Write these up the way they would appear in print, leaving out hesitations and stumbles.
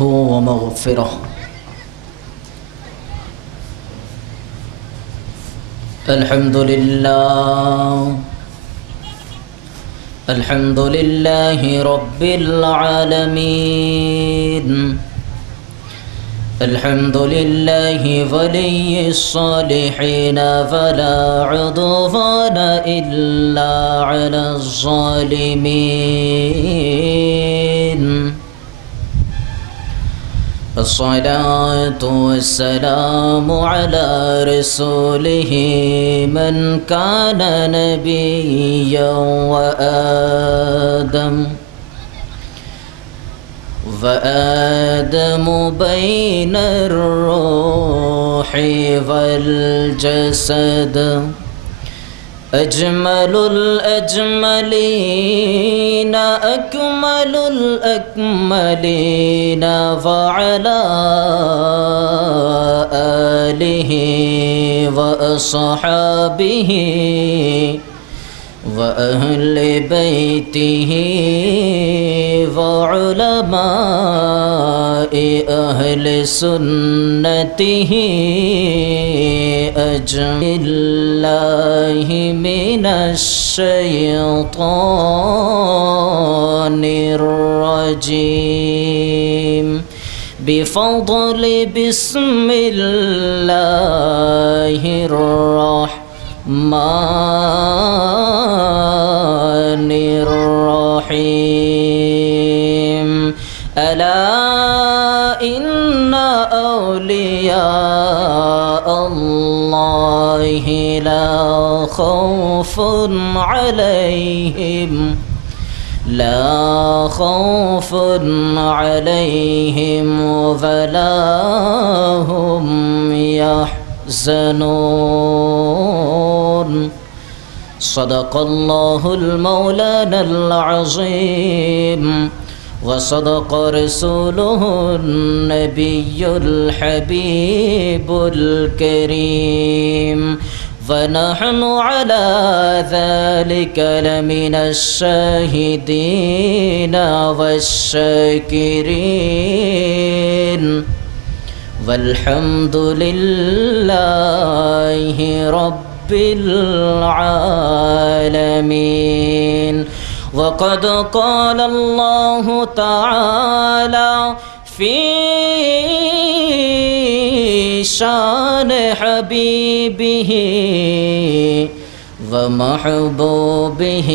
ومغفرة الحمد لله رب العالمين الحمد لله ولي الصالحين فلا عدوان إلا على الظالمين الصلاة والسلام على رسوله من كان نبيا وآدم بين الروح والجسد أجمل الأجملين أكمل الأكملين وعلى آله وأصحابه وأهل بيته وعلماء أهل سنته أجمل الله من الشيطان الرجيم بفضل بسم الله الرحمن الرحيم ألا إن أولياء الله لا خوف عليهم ولا هم يحزنون صدق الله المولانا العظيم وصدق رسوله النبي الحبيب الكريم ونحن على ذلك لمن الشاهدين والشاكرين والحمد لله رب العالمين وقد قال الله تعالى في شان حبيبه ومحبوبه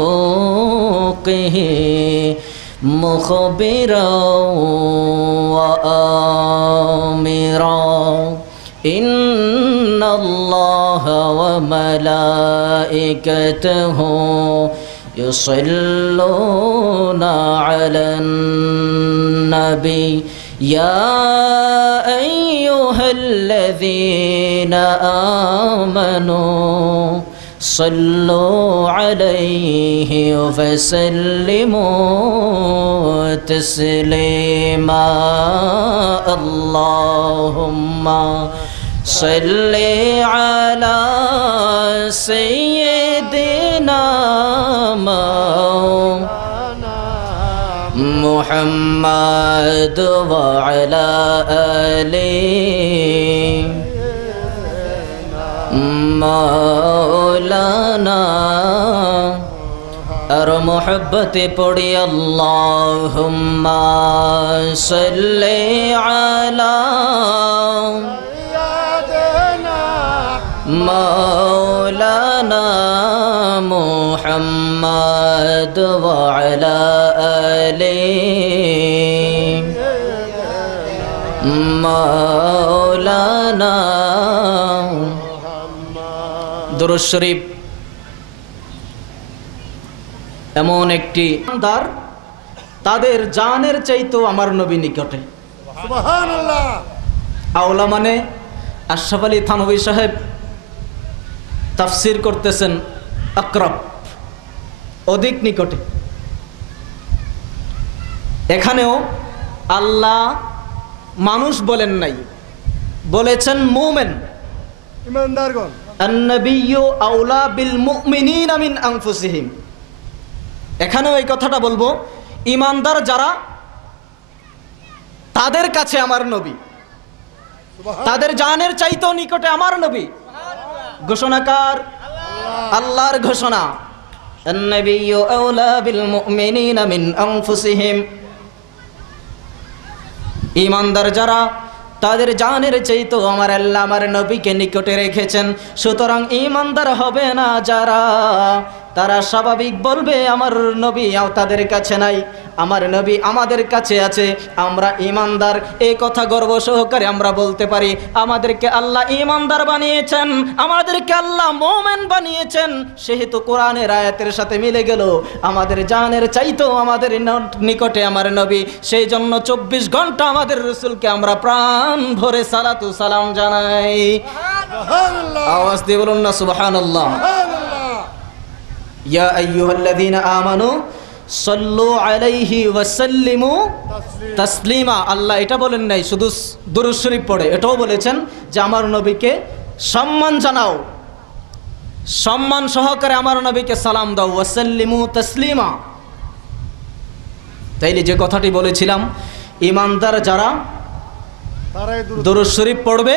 ومعشوقه مخبرا وآمرا إن الله وملائكته يصلون على النبي يا أيها الذين آمنوا صلوا عليه وسلموا تسليما اللهم صل على سيدنا محمد وعلى آله مولانا और मोहब्बत पढ़ी अल्लाहुम्मा सल्ली अला मौलाना मुहम्मद व अला आलिहि मौलाना दुरूद शरीफ এমন একটি দার তাদের জানের চাইতেও আমার নবী নিকটে সুবহানাল্লাহ। আওলা মানে আশরাফ আলী থানভী সাহেব তাফসির করতেছেন আকরাব অধিক নিকটে। এখানেও আল্লাহ মানুষ বলেন নাই, বলেছেন মুমিন, ইমানদারগণ। আন-নাবিয়্যু আওলা বিল মুমিনিনা মিন আনফুসিহিম। এখানেও এই কথাটা বলবো, ইমানদার যারা তাদের কাছে আমার নবী, তাদের জানের চাইতেও নিকটে আমার নবী। ঘোষণাকার আল্লাহর ঘোষণা, আন-নাবিয়্যু আওলা বিল মুমিনিনা মিন আনফুসিহিম। ইমানদার যারা তাদের জানের চাইতেও আমার আল্লাহ আমার নবীকে নিকটে রেখেছেন। সুতরাং ইমানদার হবে না যারা, তারা স্বাভাবিক বলবে আমার নবী তাদের কাছে নাই, আমার নবী আমাদের কাছে আছে, আমরা ইমানদার। এই কথা গর্ব সহকারে আমরা বলতে পারি। আমাদেরকে আল্লাহ ইমানদার বানিয়েছেন, আমাদেরকে আল্লাহ মুমিন বানিয়েছেন, সেহেতু কোরআনের আয়াতের সাথে মিলে গেল আমাদের জানের চাইতেও আমাদের নিকটে আমার নবী। সেই জন্য 24 ঘন্টা আমাদের রাসূলকে আমরা প্রাণ ভরে সালাতু সালাম জানাই। আওয়াজ দিয়ে বলুন না সুবহানাল্লাহ। ইয়া আইয়ুহাল্লাযীনা আমানু সাল্লু আলাইহি ওয়া সাল্লিমু তাসলিমা। আল্লাহ এটা বলেন নাই শুধু দুরূদ শরীফ পড়ে, এটাও বলেছেন যে আমার নবীকে সম্মান জানাও, সম্মান সহকারে আমার নবীকে সালাম দাও, ওয়া সাল্লিমু তাসলিমা। তাইলে যে কথাটি বলেছিলাম, ইমানদার যারা দুরূদ শরীফ পড়বে,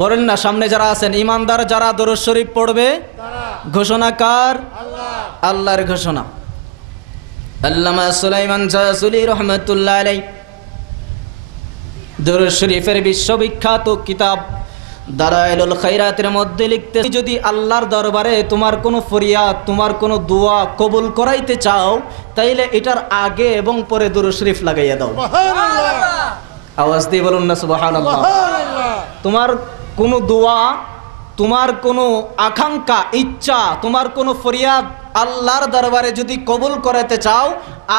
বলেন না সামনে যারা আছেন, ইমানদার যারা দুরূদ শরীফ পড়বে, ঘোষণাকার আল্লাহর ঘোষণা। আল্লামা সুলাইমান জাসুলি রহমাতুল্লাহ আলাইহি দুরূদ শরীফের বিশ্ববিখ্যাত কিতাব দালাইলুল খায়রাতের মধ্যে লিখতে, যদি আল্লাহর দরবারে তোমার কোনো ফরিয়াদ, তোমার কোনো দোয়া কবুল করাইতে চাও, তাইলে এটার আগে এবং পরে দুরূদ শরীফ লাগাইয়া দাও। আওয়াজ দিয়ে বলুন না সুবহানাল্লাহ। তোমার কোনো দোয়া, তোমার কোনো আকাঙ্ক্ষা, ইচ্ছা, তোমার কোনো ফরিয়াদ আল্লাহর দরবারে যদি কবুল করাতে চাও,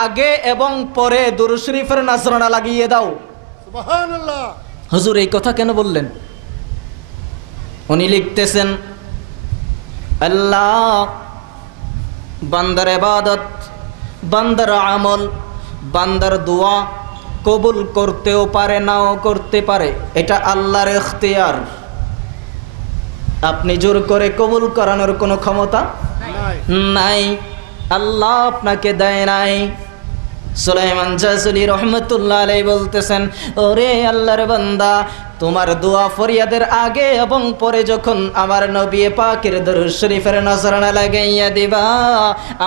আগে এবং পরে দুরূদ শরীফের নাজরানা লাগিয়ে দাও। সুবহানাল্লাহ। হুজুর এই কথা কেন বললেন? উনি লিখতেছেন, আল্লাহ বান্দার ইবাদত, বান্দার আমল, বান্দার দোয়া কবুল করতেও পারে, নাও করতে পারে, এটা আল্লাহর ইখতিয়ার। আপনি জোর করে কবুল করানোর কোনো ক্ষমতা নাই, আল্লাহ আপনাকে দেয় নাই। সুলাইমান জাসুলি রহমাতুল্লাহ আলাইহি বলতেছেন, ওরে আল্লাহর বান্দা, তোমার দোয়া ফরিয়াদের আগে এবং পরে যখন আমার নবী পাকের দুরূদ শরীফের নজরানা লাগাইয়া দিবা,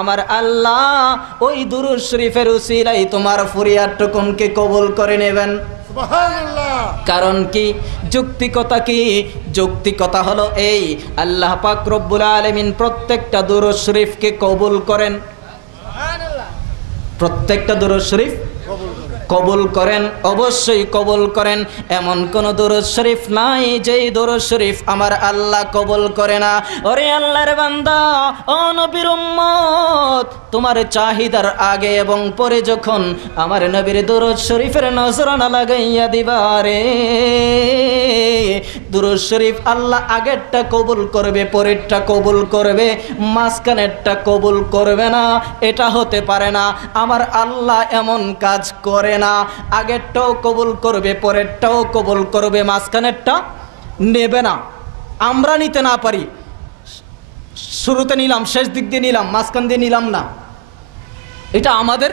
আমার আল্লাহ ওই দুরূদ শরীফের উসিলায় তোমার ফরিয়াদটুকুনকে কবুল করে নেবেন। সুবহানাল্লাহ। কারণ কি? যৌক্তিকতা কি? যৌক্তিকতা হলো এই, আল্লাহ পাক রব্বুল আলামিন প্রত্যেকটা দুরূদ শরীফকে কবুল করেন, প্রত্যেকটা দুরূদ শরীফ কবুল করেন, অবশ্যই কবুল করেন। এমন কোন দুরূদ শরীফ নাই যেই দুরূদ শরীফ আমার আল্লাহ কবুল করে না। ওরে আল্লাহর বান্দা, ও নবীর উম্মত, তোমার চাহিদার আগে এবং পরে যখন আমার নবীর দুরূদ শরীফের নজরানা লাগাইয়া দিবা রে, দুরূদ শরীফ আল্লাহ আগেরটা কবুল করবে, পরেরটা কবুল করবে, মাঝখানেরটা কবুল করবে না। এটা হতে পারে না। আমার আল্লাহ এমন কাজ করে না। আগেরটাও কবুল করবে, পরেরটাও কবুল করবে, মাঝখানেরটা নেবে না। আমরা নিতে না পারি, শুরুতে নিলাম, শেষ দিক দিয়ে নিলাম, মাঝখান দিয়ে নিলাম না। এটা আমাদের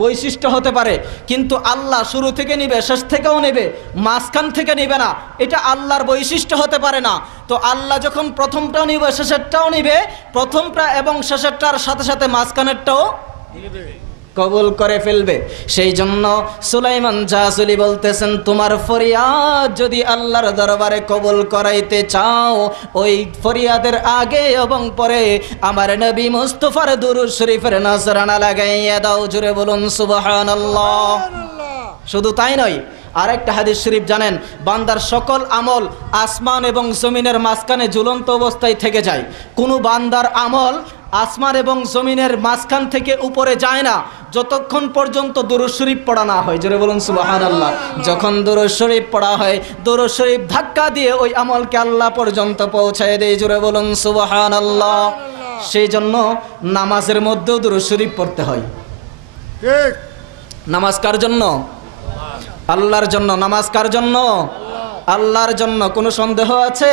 বৈশিষ্ট্য হতে পারে, কিন্তু আল্লাহ শুরু থেকে নিবে, শেষ থেকেও নেবে, মাঝখান থেকে নিবে না। এটা আল্লাহর বৈশিষ্ট্য হতে পারে না। তো আল্লাহ যখন প্রথমটাও নিবে, শেষেরটাও নিবে, প্রথমটা এবং শেষেরটার সাথে সাথে মাঝখানেরটাও কবুল করে ফেলবে। সেই জন্য সুলাইমান জাসুলি বলতেছেন, তোমার ফরিয়াদ যদি আল্লাহর দরবারে কবুল করাইতে চাও, ওই ফরিয়াদের আগে এবং পরে আমার নবী মুস্তাফার দুরূদ শরীফের নজরানা লাগাইয়া দাও। জুড়ে বলুন সুবহানাল্লাহ। শুধু তাই নয়, আরেকটা হাদিস শরীফ জানেন, বান্দার সকল আমল আসমান এবং জমিনের মাঝখানে ঝুলন্ত অবস্থায় থেকে যায়। কোনো বান্দার আমল আসমান এবং জমিনের মাঝখান থেকে উপরে যায় না যতক্ষণ পর্যন্ত দুরূদ শরীফ পড়া না হয়। জোরে বলুন সুবহানাল্লাহ। যখন দুরূদ শরীফ পড়া হয়, দুরূদ শরীফ ধাক্কা দিয়ে ওই আমলকে আল্লাহ পর্যন্ত পৌঁছায় দেয়। জোরে বলুন সুবহানাল্লাহ। সেই জন্য নামাজের মধ্যেও দুরূদ শরীফ পড়তে হয়। ঠিক। নামাজ কার জন্য? আল্লাহর জন্য। নামাজ কার জন্য? আল্লাহর জন্য। কোনো সন্দেহ আছে?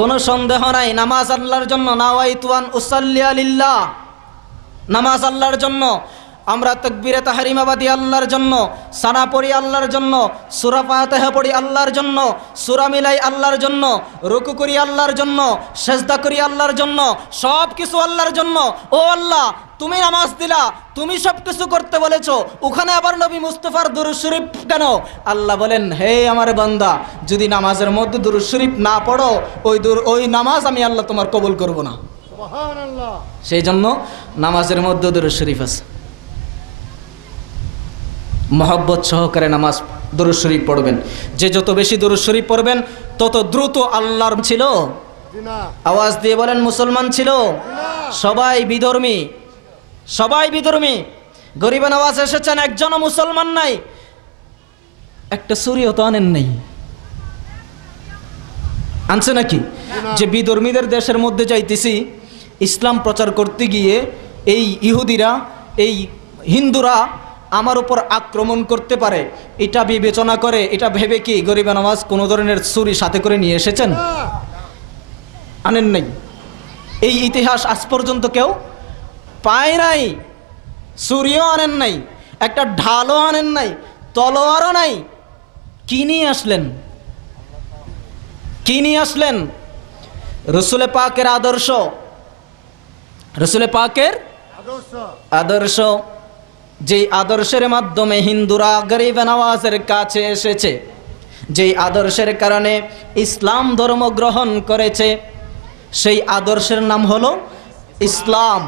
কোনো সন্দেহ নাই। নামাজ আল্লাহর জন্য। নাওয়াইতু আন উসাল্লি লিল্লাহ। নামাজ আল্লাহর জন্য। আমরা তাকবীরে তাহরিমা বাদি আল্লাহর জন্য, সানা পড়ি আল্লাহর জন্য, সূরা ফাতিহা পড়ি আল্লাহর জন্য, সূরা মিলাই আল্লাহর জন্য, রুকু করি আল্লাহর জন্য, সেজদা করি আল্লাহর জন্য, সব কিছু আল্লাহর জন্য। ও আল্লাহ, তুমি নামাজ দিলা, তুমি সব কিছু করতে বলেছো, ওখানে আবার নবী মুস্তাফার দুরূদ শরীফ কেন? আল্লাহ বলেন, হে আমার বান্দা, যদি নামাজের মধ্যে দুরূদ শরীফ না পড়ো, ওই নামাজ আমি আল্লাহ তোমার কবুল করব না। সুবহানাল্লাহ। সেই জন্য নামাজের মধ্যে দুরূদ শরীফ আছে। মহব্বত সহকারে নামাজ দুরূদ শরীফ পড়বেন। যে যত বেশি দুরূদ শরীফ পড়বেন তত দ্রুত আল্লাহর ছিল। জি না। আওয়াজ দিয়ে বলেন মুসলমান ছিল। সবাই বিধর্মী, সবাই বিধর্মী। গরিব নওয়াজ এসেছেন, একজনও মুসলমান নাই, একটা ছুরিও তো আনেন নাই। আনছে নাকি? যে বিধর্মীদের দেশের মধ্যে যাইতেছি ইসলাম প্রচার করতে গিয়ে এই ইহুদিরা, এই হিন্দুরা আমার উপর আক্রমণ করতে পারে, এটা বিবেচনা করে, এটা ভেবে কি গরিব নওয়াজ কোনো ধরনের ছুরি সাথে করে নিয়ে এসেছেন? আনেন নাই। এই ইতিহাস আজ পর্যন্ত কেউ পায় নাই। ছুরিও আনেন নাই, একটা ঢালও আনেন নাই, তলোয়ারও নাই। কি নিয়ে আসলেন? কি নিয়ে আসলেন? রসুলে পাকের আদর্শ, রসুলে পাকের আদর্শ। আদর্শ। যেই আদর্শের মাধ্যমে হিন্দুরা গরিব নওয়াজের কাছে এসেছে, যেই আদর্শের কারণে ইসলাম ধর্ম গ্রহণ করেছে, সেই আদর্শের নাম হলো ইসলাম।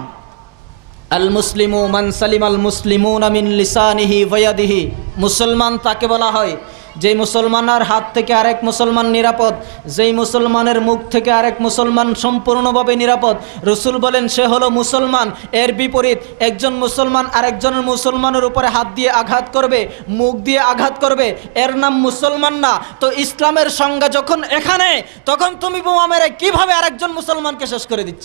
আল মুসলিমু মান সালিম আল মুসলিমুনা মিন লিসানিহি ওয়া ইয়াদিহি। মুসলমান তাকে বলা হয় যেই মুসলমানের হাত থেকে আরেক মুসলমান নিরাপদ, যেই মুসলমানের মুখ থেকে আরেক মুসলমান সম্পূর্ণভাবে নিরাপদ। রসুল বলেন সে হলো মুসলমান। এর বিপরীত একজন মুসলমান আরেকজনের মুসলমানের উপরে হাত দিয়ে আঘাত করবে, মুখ দিয়ে আঘাত করবে, এর নাম মুসলমান না। তো ইসলামের সংজ্ঞা যখন এখানে, তখন তুমি বোমা মেরে কিভাবে আরেকজন মুসলমানকে শেষ করে দিচ্ছ?